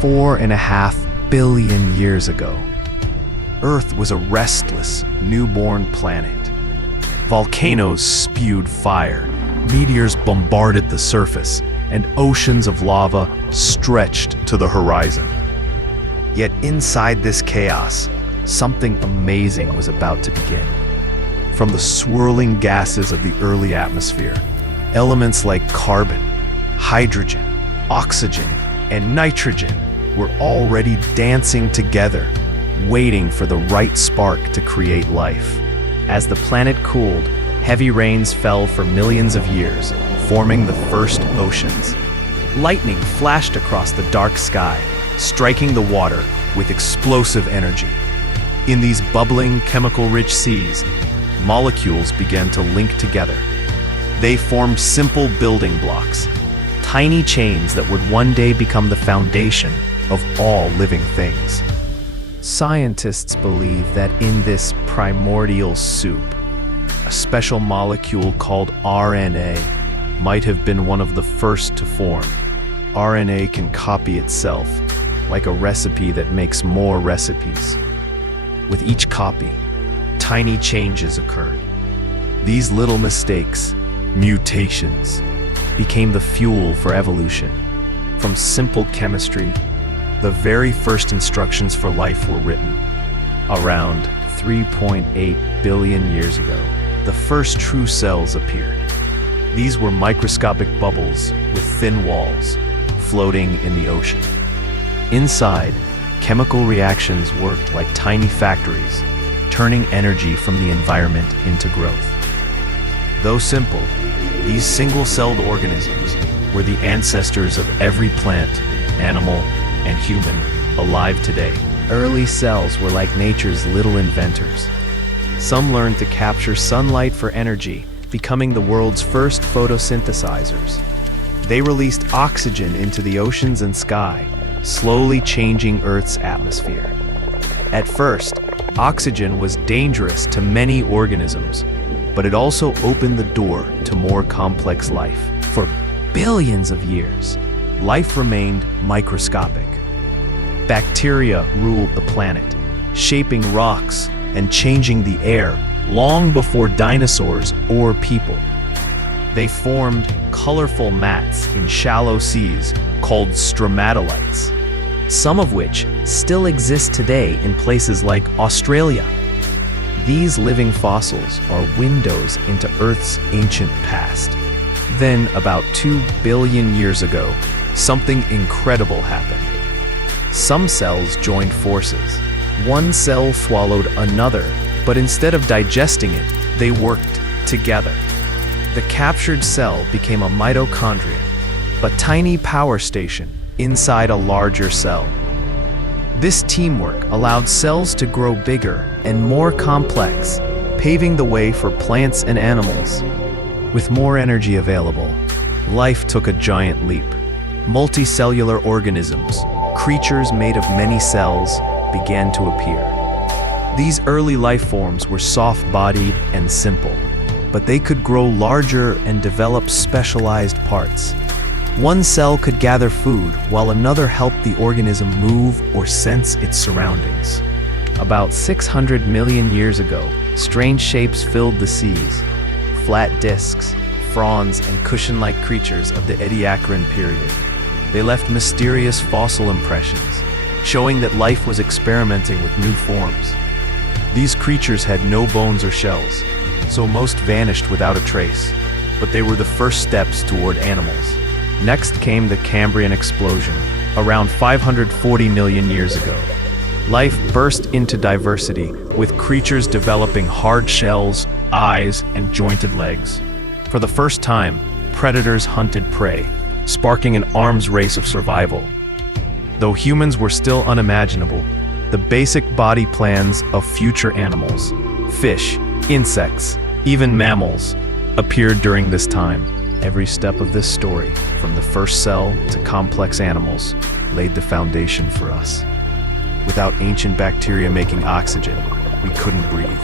4.5 billion years ago. Earth was a restless, newborn planet. Volcanoes spewed fire, meteors bombarded the surface, and oceans of lava stretched to the horizon. Yet inside this chaos, something amazing was about to begin. From the swirling gases of the early atmosphere, elements like carbon, hydrogen, oxygen, and nitrogen were already dancing together, waiting for the right spark to create life. As the planet cooled, heavy rains fell for millions of years, forming the first oceans. Lightning flashed across the dark sky, striking the water with explosive energy. In these bubbling, chemical-rich seas, molecules began to link together. They formed simple building blocks, tiny chains that would one day become the foundation of all living things. Scientists believe that in this primordial soup, a special molecule called RNA might have been one of the first to form. RNA can copy itself, like a recipe that makes more recipes. With each copy, tiny changes occurred. These little mistakes, mutations, became the fuel for evolution. From simple chemistry, the very first instructions for life were written. Around 3.8 billion years ago, the first true cells appeared. These were microscopic bubbles with thin walls, floating in the ocean. Inside, chemical reactions worked like tiny factories, turning energy from the environment into growth. Though simple, these single-celled organisms were the ancestors of every plant, animal, and human alive today. Early cells were like nature's little inventors. Some learned to capture sunlight for energy, becoming the world's first photosynthesizers. They released oxygen into the oceans and sky, slowly changing Earth's atmosphere. At first, oxygen was dangerous to many organisms, but it also opened the door to more complex life. For billions of years, life remained microscopic. Bacteria ruled the planet, shaping rocks and changing the air long before dinosaurs or people. They formed colorful mats in shallow seas called stromatolites, some of which still exist today in places like Australia. These living fossils are windows into Earth's ancient past. Then, about 2 billion years ago, something incredible happened. Some cells joined forces. One cell swallowed another, but instead of digesting it, they worked together. The captured cell became a mitochondria, a tiny power station inside a larger cell. This teamwork allowed cells to grow bigger and more complex, paving the way for plants and animals. With more energy available, life took a giant leap. Multicellular organisms, creatures made of many cells, began to appear. These early life forms were soft-bodied and simple, but they could grow larger and develop specialized parts. One cell could gather food, while another helped the organism move or sense its surroundings. About 600 million years ago, strange shapes filled the seas. Flat discs, fronds, and cushion-like creatures of the Ediacaran period. They left mysterious fossil impressions, showing that life was experimenting with new forms. These creatures had no bones or shells, so most vanished without a trace, but they were the first steps toward animals. Next came the Cambrian explosion, around 540 million years ago. Life burst into diversity, with creatures developing hard shells, eyes, and jointed legs. For the first time, predators hunted prey, sparking an arms race of survival. Though humans were still unimaginable, the basic body plans of future animals, fish, insects, even mammals, appeared during this time. Every step of this story, from the first cell to complex animals, laid the foundation for us. Without ancient bacteria making oxygen, we couldn't breathe.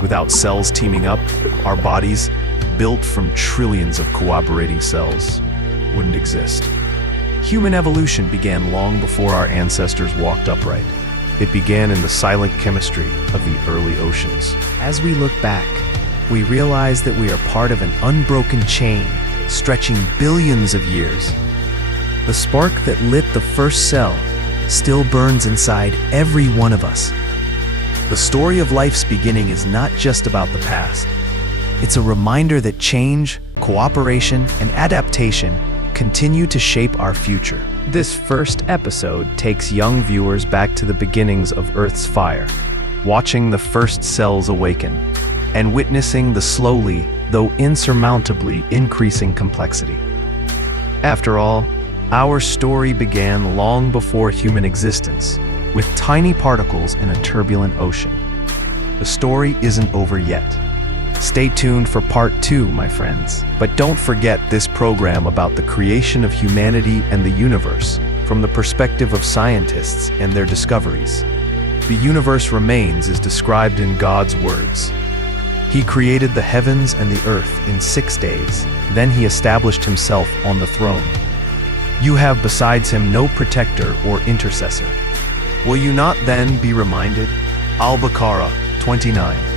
Without cells teaming up, our bodies, built from trillions of cooperating cells, wouldn't exist. Human evolution began long before our ancestors walked upright. It began in the silent chemistry of the early oceans. As we look back, we realize that we are part of an unbroken chain stretching billions of years. The spark that lit the first cell still burns inside every one of us. The story of life's beginning is not just about the past. It's a reminder that change, cooperation, and adaptation continue to shape our future. This first episode takes young viewers back to the beginnings of Earth's fire, watching the first cells awaken, and witnessing the slowly, though insurmountably, increasing complexity. After all, our story began long before human existence, with tiny particles in a turbulent ocean. The story isn't over yet. Stay tuned for part 2, my friends. But don't forget this program about the creation of humanity and the universe from the perspective of scientists and their discoveries. The universe remains as described in God's words. He created the heavens and the earth in 6 days. Then he established himself on the throne. You have besides him no protector or intercessor. Will you not then be reminded? Al-Baqarah 29.